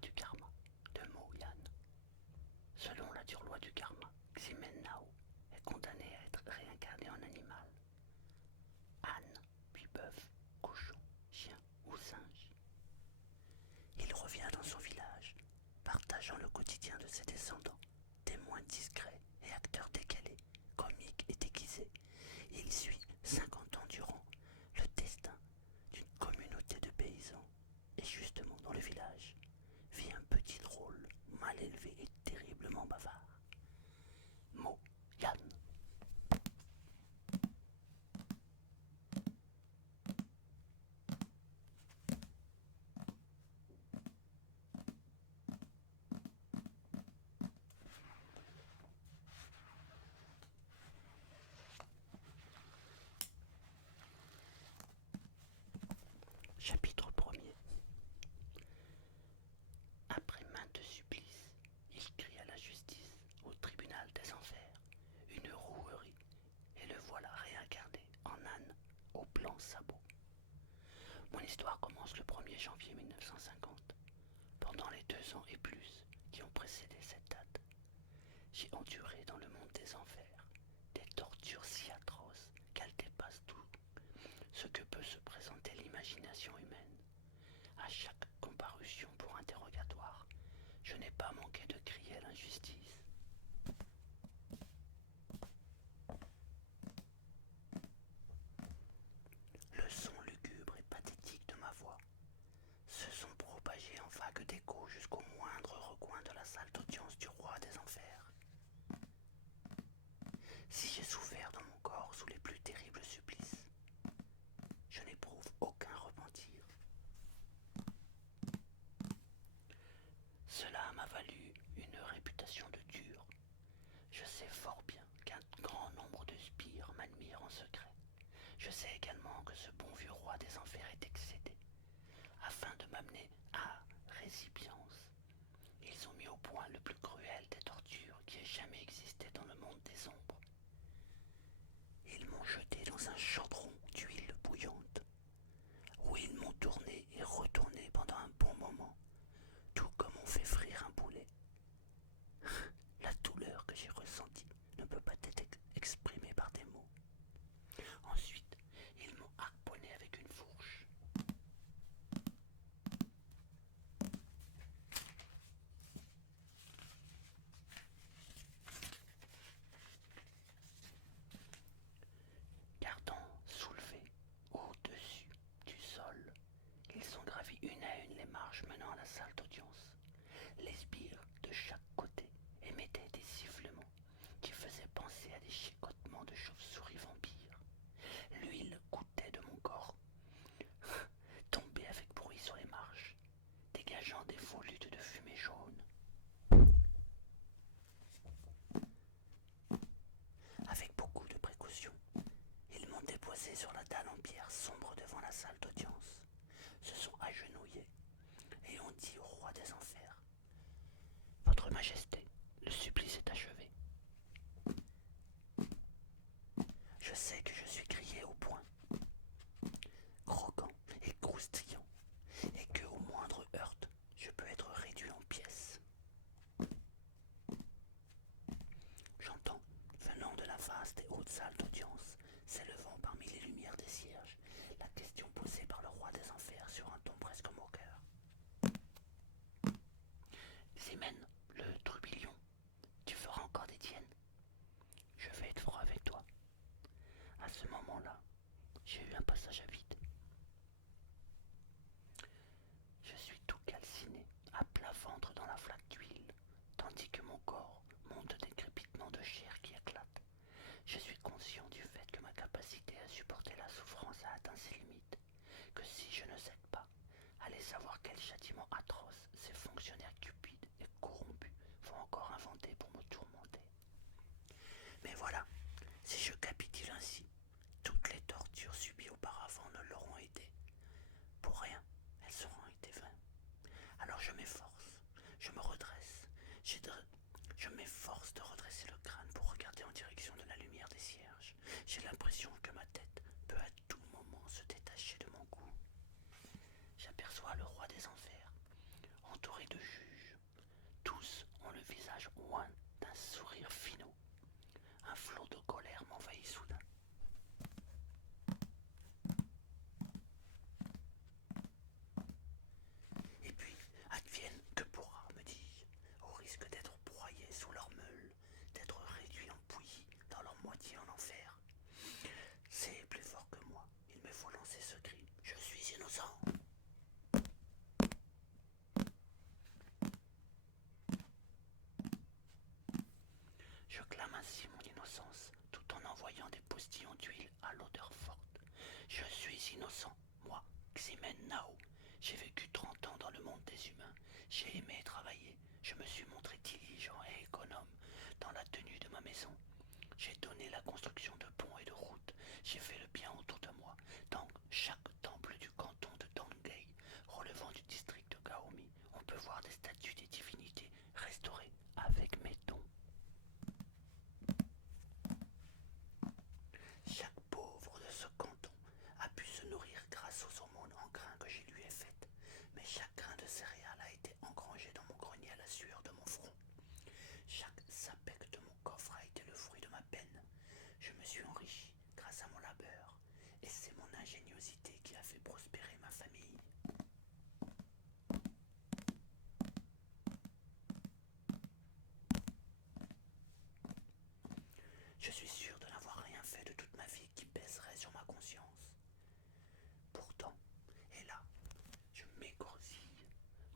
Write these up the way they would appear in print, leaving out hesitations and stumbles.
loi du karma de Mo Yan. Selon la dure loi du karma, Ximen Nao est condamné à être réincarné en animal. Âne, puis bœuf, cochon, chien ou singe. Il revient dans son village, partageant le quotidien de ses descendants, témoins discrets et acteurs décalés, comiques et déguisés. Il suit 50 ans durant le destin d'une communauté de paysans. Et justement dans le village vit un petit drôle, mal élevé et terriblement bavard. Mo Yan. Chapitre 1er. Après maintes supplices, il crie à la justice, au tribunal des enfers, une rouerie, et le voilà réincarné en âne au blanc sabot. Mon histoire commence le 1er janvier 1950, pendant les 2 ans et plus qui ont précédé cette date. J'ai enduré dans le monde des enfers des tortures si atroces qu'elles dépassent tout ce que peut se présenter l'imagination humaine. À chaque comparution pour interrogatoire, je n'ai pas manqué de crier à l'injustice. Le son lugubre et pathétique de ma voix se sont propagés en vagues d'écho jusqu'au moindre recoin de la salle d'audience du roi des enfers. Si j'ai souffert dans mon corps sous les plus terribles supplices, je n'éprouve aucun repentir. Cela m'a valu une réputation de dur. Je sais fort bien qu'un grand nombre de sbires m'admirent en secret. Je sais également que ce bon vieux roi des enfers est excédé. Afin de m'amener à récipience, ils ont mis au point le plus cruel des tortures qui ait jamais existé dans le monde des ombres. Ils m'ont jeté dans un chaudron d'huile bouillante, où ils m'ont tourné et retourné pendant un bon moment, tout comme on fait frire un poulet. La douleur que j'ai ressentie ne peut pas être exprimée par des mots. Ensuite, ils m'ont harponné avec une fourche. Gardant soulevé au-dessus du sol, ils ont gravi une à une les marches menant à la salle d'audience. Les sbires de chaque côté émettaient des sifflements qui faisaient penser à des chicotements de chauves-souris vampires. L'huile goûtait de mon corps, tombait avec bruit sur les marches, dégageant des volutes de fumée jaune. Avec beaucoup de précaution, ils m'ont déposé sur la dalle en pierre sombre devant la salle d'audience, se sont agenouillés et ont dit au roi des enfers: « Votre Majesté, le supplice est achevé. Je sais que je suis grillé au poing, croquant et croustillant, et que au moindre heurte, je peux être réduit en pièces. J'entends, venant de la vaste et haute salle d'audience, s'élevant parmi les lumières des cierges, la question posée par le roi des enfers sur un ton presque moqueur. Ximen, le trublion, tu feras encore des tiennes? Je vais être franc avec toi. À ce moment-là, j'ai eu un passage à vide. Je suis tout calciné, à plat ventre dans la flaque d'huile, tandis que mon corps monte des crépitements de chair qui éclatent. Je suis conscient du fait que ma capacité à supporter la souffrance a atteint ses limites, que si je ne cède pas, allez savoir quel châtiment atroce ces fonctionnaires cupides et corrompus vont encore inventer pour me tourmenter. Mais voilà, si je capitule ainsi, toutes les tortures subies auparavant ne l'auront été. Pour rien, elles auront été vaines. Alors je m'efforce, je me redresse, je m'efforce de redresser le crâne pour regarder en direction de la lumière des cierges. J'ai l'impression que ma tête peut à tout moment se détacher de mon cou. J'aperçois le roi des enfers, entouré de postillon d'huile à l'odeur forte. Je suis innocent, moi, Ximen Nao. J'ai vécu 30 ans dans le monde des humains. J'ai aimé travailler. Je me suis montré diligent et économe dans la tenue de ma maison. J'ai donné la construction de ponts et de routes. J'ai fait le bien autour de moi. Dans chaque temple du canton de Dongei, relevant du district de Gaomi, on peut voir des statues des divinités restaurées avec mes dons. Chaque pauvre de ce canton a pu se nourrir grâce aux aumônes en grains que je lui ai faites, mais chaque grain de céréales a été engrangé dans mon grenier à la sueur de mon front. Chaque sapec de mon coffre a été le fruit de ma peine. Je me suis enrichi grâce à mon labeur, et c'est mon ingéniosité qui a fait prospérer ma famille. Je suis sûr de n'avoir rien fait de toute ma vie qui pèserait sur ma conscience. Pourtant, et là, je m'égorsille.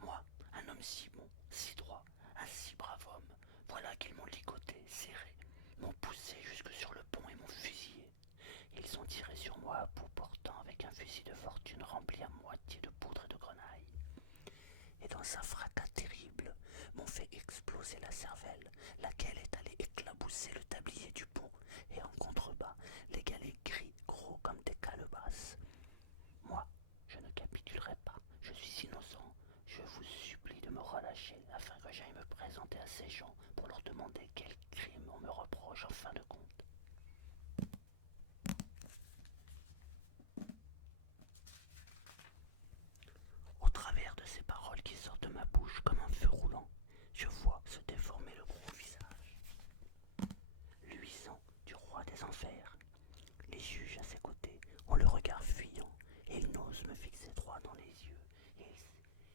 Moi, un homme si bon, si droit, un si brave homme, voilà qu'ils m'ont ligoté, serré, m'ont poussé jusque sur le pont et m'ont fusillé. Ils ont tiré sur moi à bout portant avec un fusil de fortune rempli à moitié de poudre et de grenaille. Et dans un fracas terrible, m'ont fait exploser la cervelle, laquelle est allée éclabousser le tablier du pont, et en contrebas, les galets gris, gros comme des calebasses. Moi, je ne capitulerai pas, je suis innocent. Je vous supplie de me relâcher afin que j'aille me présenter à ces gens pour leur demander quel crime on me reproche en fin de compte. Au travers de ces paroles qui sortent de ma bouche comme un feu roulant, je vois se déformer le gros visage luisant du roi des enfers. Les juges à ses côtés ont le regard fuyant et ils n'osent me fixer droit dans les yeux.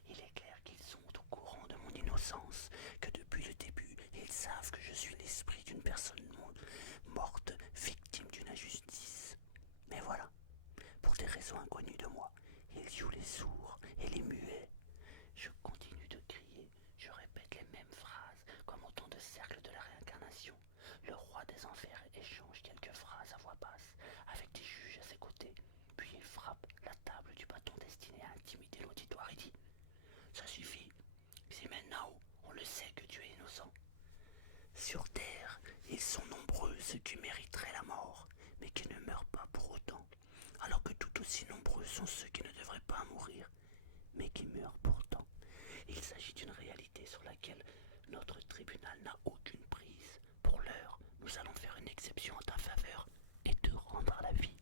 Il est clair qu'ils sont au courant de mon innocence, que depuis le début, ils savent que je suis l'esprit d'une personne morte, victime d'une injustice. Mais voilà, pour des raisons inconnues de moi, ils jouent les sourds et les muets. Je continue de crier, je répète les mêmes phrases, comme autant de cercles de la réincarnation. Le roi des enfers échange quelques phrases à voix basse avec des juges à ses côtés, puis il frappe la table du bâton destiné à intimider l'auditoire et dit « Ça suffit, c'est maintenant, on le sait que tu es innocent. Sur terre, ils sont nombreux ceux qui mériteraient la mort, mais qui ne meurent pas pour autant, alors que tout aussi nombreux sont ceux qui ne devraient pas mourir, mais qui meurent pourtant. Il s'agit d'une réalité sur laquelle notre tribunal n'a aucune prise. Pour l'heure, nous allons faire une exception en ta faveur et te rendre la vie. »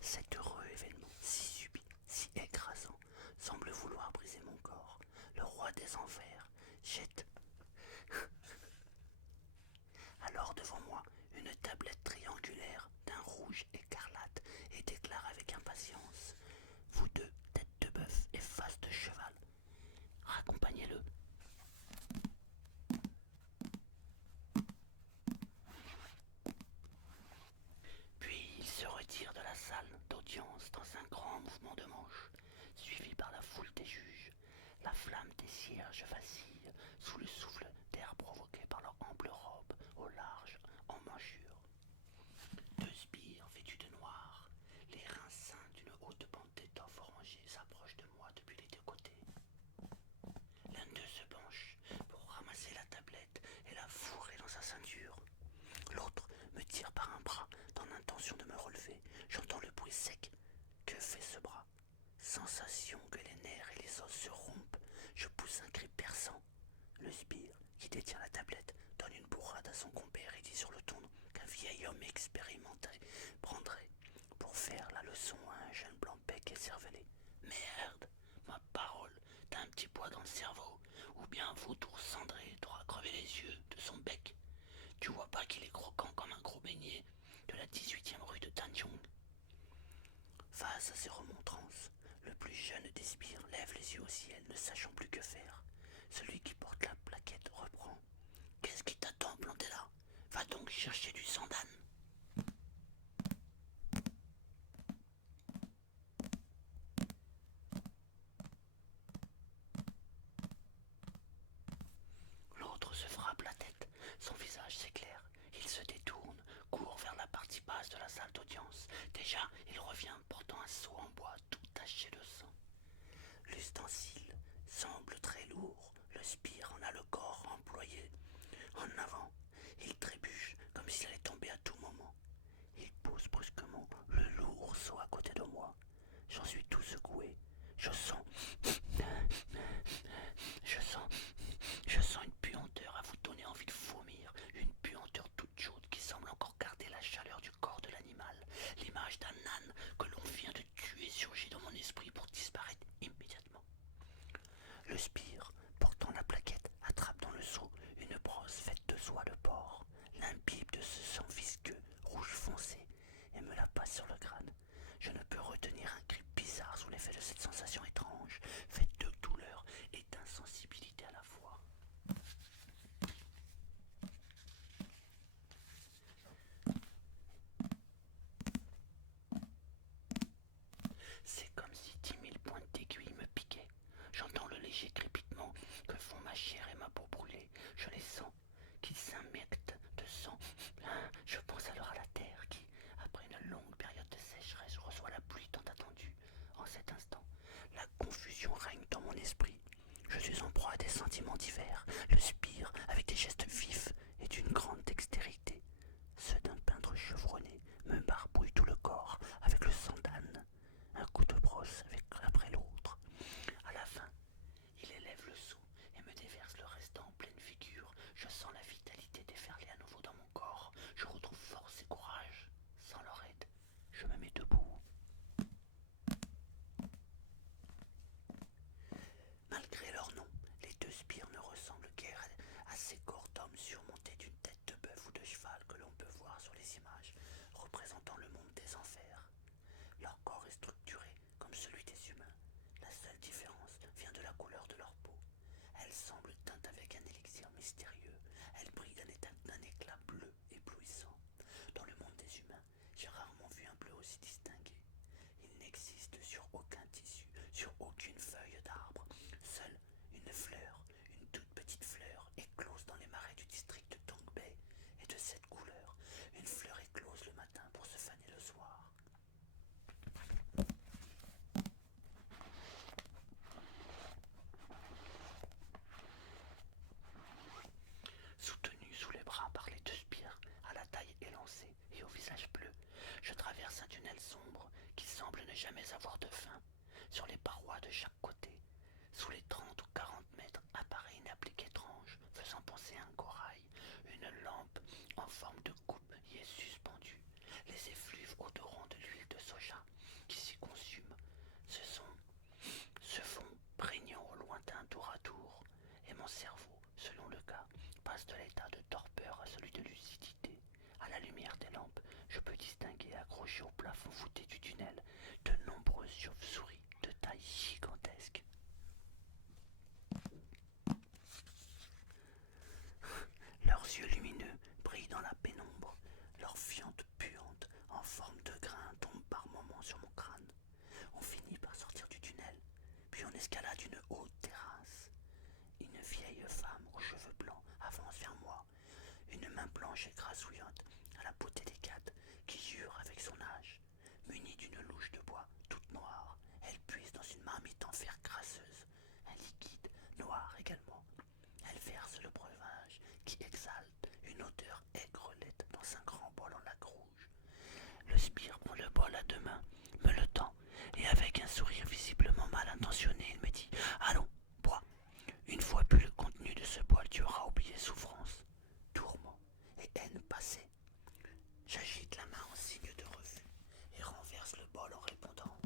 Cet heureux événement, si subit, si écrasant, semble vouloir briser mon corps. Le roi des enfers jette alors devant moi une tablette triangulaire d'un rouge écarlate et déclare avec impatience « Vous deux, tête de bœuf et face de cheval, raccompagnez-le. » Puis il se retire de la salle d'audience dans un grand mouvement de manche, suivi par la foule des juges. La flamme des cierges vacille sous le souffle d'air provoqué par leur ample robe au large emmanchure. Deux sbires vêtus de noir, les reins ceints d'une haute bande d'étoffe orangée, s'approchent de moi depuis les deux côtés. L'un d'eux se penche pour ramasser la tablette et la fourrer dans sa ceinture. L'autre me tire par un bras dans l'intention de me relever. J'entends le bruit sec. Que fait ce bras? Sensation que les nerfs et les os se rompent. Je pousse un cri perçant. Le sbire, qui détient la tablette, donne une bourrade à son compère et dit sur le ton qu'un vieil homme expérimenté prendrait pour faire la leçon à un jeune blanc bec et cervelé. Merde, ma parole, t'as un petit poids dans le cerveau, ou bien un vautour cendré t'aura crevé les yeux de son bec. Tu vois pas qu'il est croquant comme un gros beignet de la 18e rue de Tanjong? Face à ces remontrances, le plus jeune des sbires lève les yeux au ciel, ne sachant plus que faire. Celui qui porte la plaquette reprend. Qu'est-ce qui t'attend planté là? Va donc chercher du sandane. C'est comme si 10 000 pointes d'aiguille me piquaient. J'entends le léger crépitement que font ma chair et ma peau brûlée. Je les sens qui s'immergent de sang. Je pense alors à la terre qui, après une longue période de sécheresse, reçoit la pluie tant attendue. En cet instant, la confusion règne dans mon esprit. Je suis en proie à des sentiments divers. Le spire, avec des gestes vifs et d'une grande dextérité, ceux d'un peintre chevronné, me barbouille tout le corps avec le sang d'âne, un coup de brosse après l'autre. À la fin, il élève le seau et me déverse le restant en pleine figure. Je sens la vitalité déferler à nouveau dans mon corps. Je retrouve force et courage. Sans leur aide, je me mets debout. Malgré leur nom, les deux spires ne ressemblent guère à ces corps d'hommes surmontés d'une tête de bœuf ou de cheval que l'on peut voir sur les images représentant le monde des enfers. Leur corps est structuré comme celui des humains. La seule différence vient de la couleur de leur peau. Elles semblent teintes avec un élixir mystérieux. Elles brillent d'un éclat bleu éblouissant. Dans le monde des humains, j'ai rarement vu un bleu aussi distingué. Il n'existe sur aucun tissu, sur aucune feuille d'arbre. Seule une fleur, une toute petite fleur, éclose dans les marais du district de Tongbei, et de cette couleur, une fleur éclose le matin pour se faner le soir. Soutenu sous les bras par les deux spires, à la taille élancée et au visage bleu, je traverse un tunnel sombre qui semble ne jamais avoir de fin. Sur les parois de chaque côté, sous les 30 ou 40 mètres, apparaît une applique étrange, faisant penser à un corail. Une lampe en forme de coupe y est suspendue. Les effluves odorants de l'huile de soja qui s'y consument se font prégnants au lointain tour à tour, et mon cerveau, selon le cas, passe de l'état de torpeur à celui de lucidité. À la lumière des lampes, je peux distinguer, accrochées au plafond voûté du tunnel, de nombreuses chauves-souris de taille gigantesque. Leurs yeux lumineux brillent dans la pénombre. Leurs fientes puantes en forme de grains tombent par moments sur mon crâne. On finit par sortir du tunnel, puis on escalade une haute terrasse. Une vieille femme aux cheveux blancs avance vers moi, une main blanche et grassouillante, à la peau délicate, qui jure avec son âge. Munie d'une louche de bois toute noire, elle puise dans une marmite en fer crasseuse un liquide noir également. Elle verse le breuvage qui exhale une odeur aigrelette dans un grand bol en laque rouge. Le spire prend le bol à deux mains, me le tend, et avec un sourire visiblement mal intentionné, il me dit « Allons, bois. Une fois bu le contenu de ce bol, tu auras oublié souffrance, tourment et haine passée. » J'agite la main en signe de refus et renverse le bol en répondant «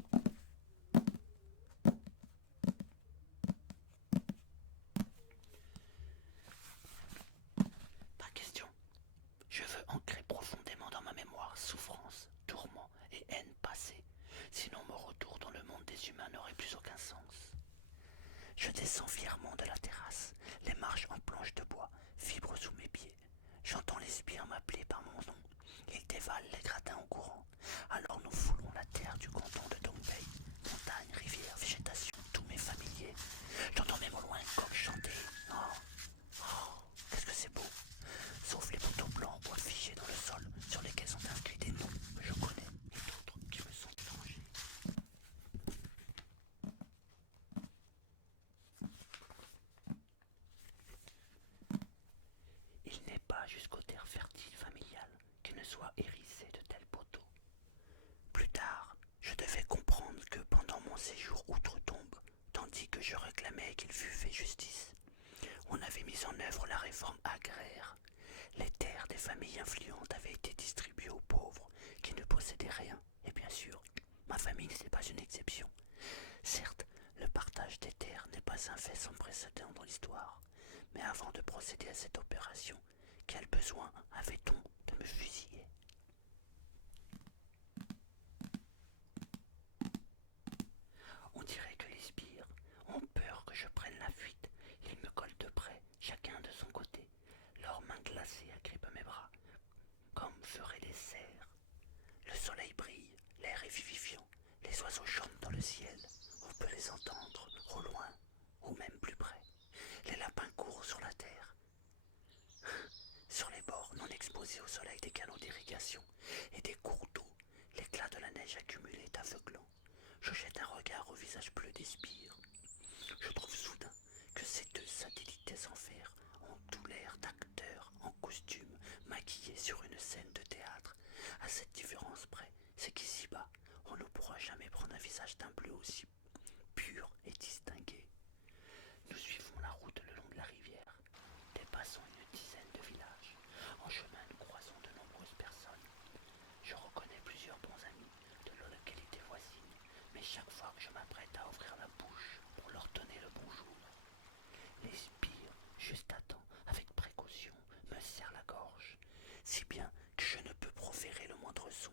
Pas question. Je veux ancrer profondément dans ma mémoire souffrance, tourment et haine passée. Sinon mon retour dans le monde des humains n'aurait plus aucun sens. » Je descends fièrement de la terrasse. Les marches en planches de bois vibrent sous mes pieds. J'entends les spires m'appeler par mon nom. Ils dévalent les gradins en courant. Alors nous foulons la terre du canton de Dongbei. Montagnes, rivières, végétation, tout m'est familier. J'entends même au loin un coq chanter. Oh, qu'est-ce que c'est beau. Sauf les poteaux blancs ou affichés dans le sol, sur lesquels sont inscrits des noms que je connais et d'autres qui me sont étrangers. Il n'est pas jusqu'aux terres fertiles familiales qui ne soient hérissées de tels poteaux. Plus tard, je devais comprendre que pendant mon séjour outre-tombe, tandis que je réclamais qu'il fût fait justice, on avait mis en œuvre la réforme agraire. Les terres des familles influentes avaient été distribuées aux pauvres qui ne possédaient rien, et bien sûr, ma famille n'était pas une exception. Certes, le partage des terres n'est pas un fait sans précédent dans l'histoire, mais avant de procéder à cette opération, quel besoin avait-on de me fusiller? On dirait que les spires ont peur que je prenne la fuite. Ils me collent de près, chacun de son côté. Leurs mains glacées agrippent mes bras, comme feraient les cerfs. Le soleil brille, l'air est vivifiant, Les oiseaux chantent dans le ciel, on peut les entendre au loin ou même plus près. Les lapins courent sur la terre. Sur les bords non exposés au soleil des canaux d'irrigation et des cours d'eau, l'éclat de la neige accumulée est aveuglant. Je jette un regard au visage bleu des spires. Je trouve soudain que ces deux satellites des enfers ont tout l'air d'acteurs en costume, maquillés sur une scène de théâtre. À cette différence près, c'est qu'ici-bas, on ne pourra jamais prendre un visage d'un bleu aussi pur et distingué. Nous suivons la route le long de la rivière, dépassant une dizaine de villages. En chemin, nous croisons de nombreuses personnes. Je reconnais plusieurs bons amis de localités voisines, mais chaque fois que je m'apprête à ouvrir la bouche pour leur donner le bonjour, les sbires, juste à temps, avec précaution, me serrent la gorge, si bien que je ne peux proférer le moindre son.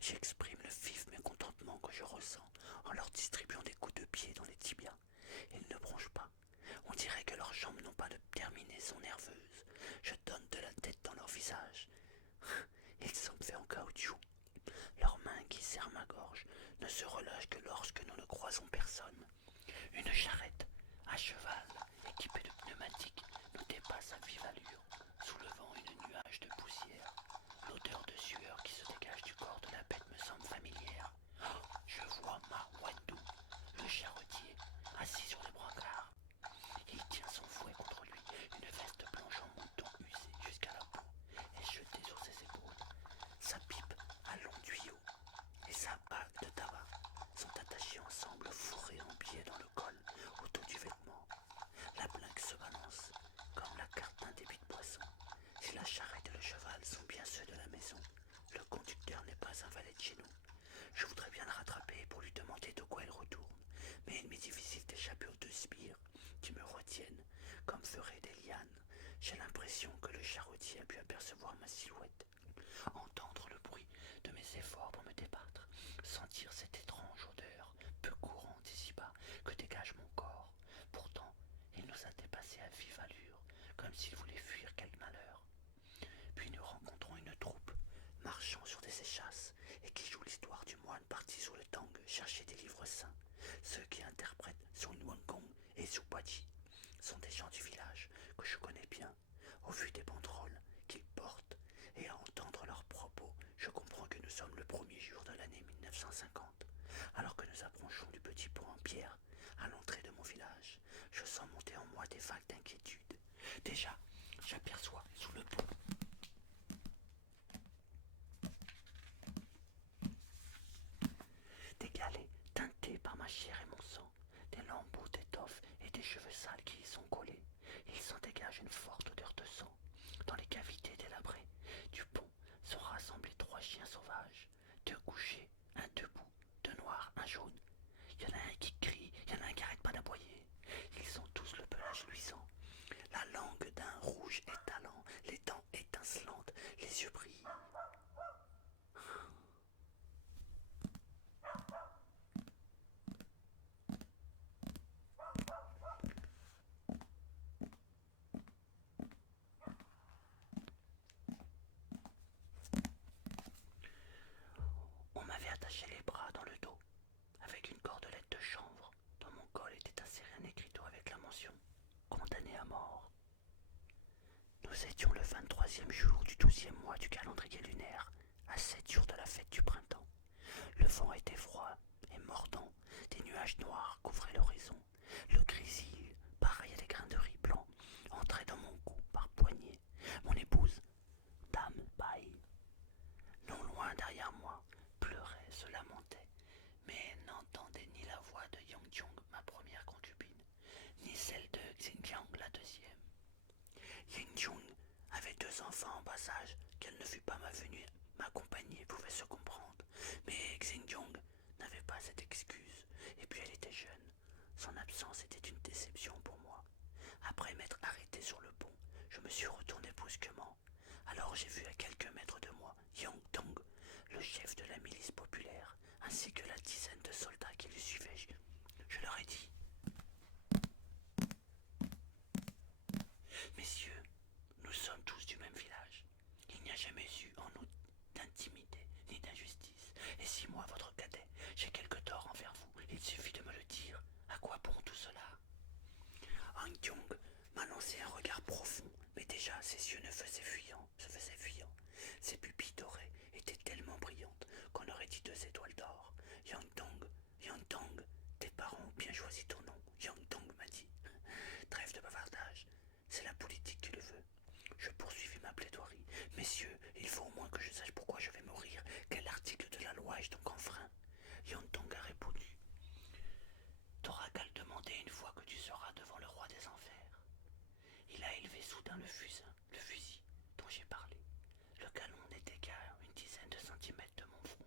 J'exprime le vif mécontentement que je ressens en leur distribuant des coups de pied dans les tibias. Ils ne bronchent pas. On dirait que leurs jambes n'ont pas de terminaison nerveuse. Je donne de la tête dans leur visage. Ils sont faits en caoutchouc. Leurs mains qui serrent ma gorge ne se relâchent que lorsque nous ne croisons personne. Une charrette à cheval, équipée de pneumatiques, nous dépasse à vive allure, soulevant une nuage de poussière. L'odeur de sueur qui se dégage du corps de la bête me semble familière. Oh, je vois Marwendou, le charretier, assis sur les brancards. Il tient son fouet contre lui, une veste blanche en mouton usée jusqu'à la peau est jetée sur ses épaules. Sa pipe à long tuyau et sa bague de tabac sont attachés ensemble, fourrés en biais dans le col, au dos du vêtement. La blingue se balance, comme la carte d'un débit de boisson. Si la charrette et le cheval sont bien ceux de la maison, le conducteur n'est pas un valet de chez nous. Je voudrais bien le rattraper pour lui demander de quoi il retourne, mais il m'est difficile d'échapper aux deux sbires qui me retiennent, comme feraient des lianes. J'ai l'impression que le charretier a pu apercevoir ma silhouette, entendre le bruit de mes efforts pour me débattre, sentir cette étrange odeur peu courante ici-bas que dégage mon corps. Pourtant, il nous a dépassés à vive allure, comme s'il voulait fuir quelque malheur. Puis nous rencontrons une troupe, marchant sur des échasses, et qui joue l'histoire du moine parti sur le Tang chercher des livres saints. Ceux qui interprètent Sun Wukong et Zubaji sont des gens du village que je connais bien. Au vu des banderoles qu'ils portent et à entendre leurs propos, je comprends que nous sommes le premier jour de l'année 1950. Alors que nous approchons du petit pont en pierre, à l'entrée de mon village, je sens monter en moi des vagues d'inquiétude. Déjà, j'aperçois sous le pont des galets teintés par ma chair et mon sang, des lambeaux d'étoffe et des cheveux sales qui y sont collés. Il s'en dégage une forte odeur de sang. Dans les cavités délabrées du pont sont rassemblés 3 chiens sauvages, 2 couchés, un debout, 2 noirs, un jaune. Il y en a un qui crie, il y en a un qui arrête pas d'aboyer. Ils ont tous le pelage luisant, la langue d'un rouge étalant, les dents étincelantes, les yeux brillent. On m'avait attaché les bras dans le dos, avec une cordelette de chanvre. Dans mon col était inséré un écriteau avec la mention « Condamné à mort ». Nous étions le 23e jour du 12e mois du calendrier lunaire, à 7 jours de la fête du printemps. Le vent était froid et mordant, des nuages noirs couvraient l'horizon. Le grésil, pareil à des grains de riz blanc, entrait dans mon cou par poignées. Mon épouse, Dame Bai, non loin derrière moi, pleurait, se lamentait, mais n'entendait ni la voix de Yangjiang, ma première concubine, ni celle de Xinjiang, la deuxième. Yangjiang avait 2 enfants en bas âge, qu'elle ne fût pas ma venue m'accompagner pouvait se comprendre, mais Xinjiang n'avait pas cette excuse, et puis elle était jeune. Son absence était une déception pour moi. Après m'être arrêté sur le pont, je me suis retourné brusquement. Alors j'ai vu à quelques mètres de moi Yang Dong, le chef de la milice populaire, ainsi que la dizaine de soldats qui lui suivaient. Je leur ai dit « Messieurs, nous sommes tous du même village. Il n'y a jamais eu en nous d'intimité ni d'injustice. Et si moi, votre cadet, j'ai quelque Yang Jong m'a lancé un regard profond, mais déjà ses yeux se faisaient fuyants. Ses pupilles dorées étaient tellement brillantes qu'on aurait dit 2 étoiles d'or. Yang Dong, tes parents ont bien choisi ton nom. Yang Dong m'a dit. Trêve de bavardage, c'est la politique qui le veut. Je poursuivis ma plaidoirie. Messieurs, il faut au moins que je sache pourquoi je vais mourir. Quel article de la loi ai-je donc enfreint? Yang Dong a répondu. T'auras qu'à le demander une fois que tu seras devant le roi des enfers. Il a élevé soudain le fusil dont j'ai parlé. Le canon n'était qu'à une dizaine de centimètres de mon front.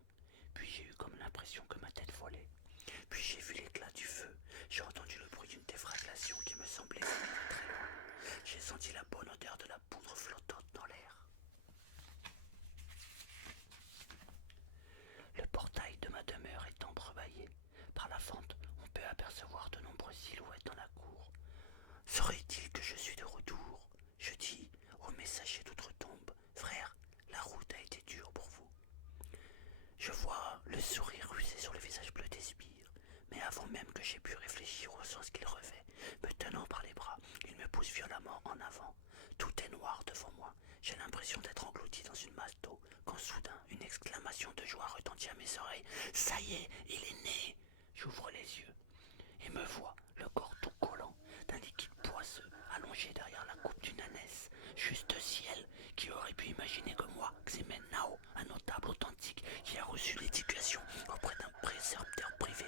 Puis j'ai eu comme l'impression que ma tête volait. Puis j'ai vu l'éclat du feu. J'ai entendu le bruit d'une déflagration qui me semblait venir de très loin. J'ai senti la bonne odeur de la poudre flottante dans l'air. Le portail de ma demeure est entrebâillé. Par la fente, on peut apercevoir de nombreuses silhouettes dans la cour. Serait-il que je suis de retour? Je dis au messager d'outre-tombe, frère, la route a été dure pour vous. Je vois le sourire rusé sur le visage bleu des sbires, mais avant même que j'aie pu réfléchir au sens qu'il revêt, me tenant par les bras, il me pousse violemment en avant. Tout est noir devant moi. J'ai l'impression d'être englouti dans une masse d'eau, quand soudain une exclamation de joie retentit à mes oreilles. Ça y est, il est né! J'ouvre les yeux et me vois, le corps tout collant, d'un liquide poisseux, allongé derrière la coupe d'une ânesse. Juste ciel, qui aurait pu imaginer que moi, Ximen Nao, un notable authentique qui a reçu l'éducation auprès d'un précepteur privé,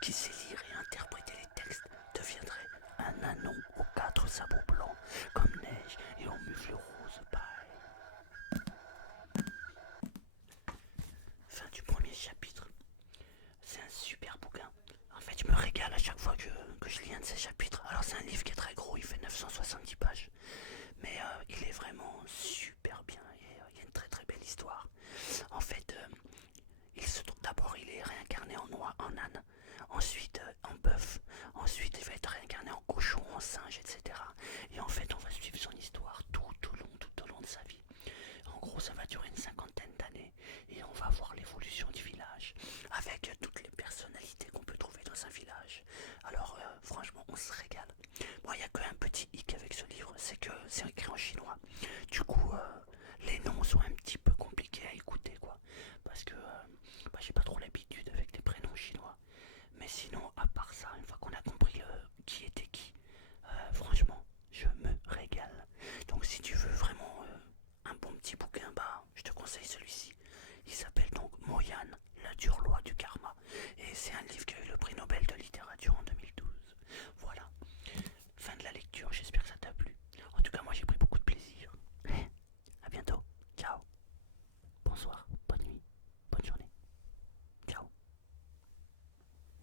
qui sait lire et interpréter les textes, deviendrait un anon aux 4 sabots blancs, comme neige et aux mufles roses paille. Fin du premier chapitre. C'est un super bouquin. En fait, je me régale à chaque fois que je lis un de ces chapitres. Alors, c'est un livre qui est très gros, il fait 970 pages. Mais il est vraiment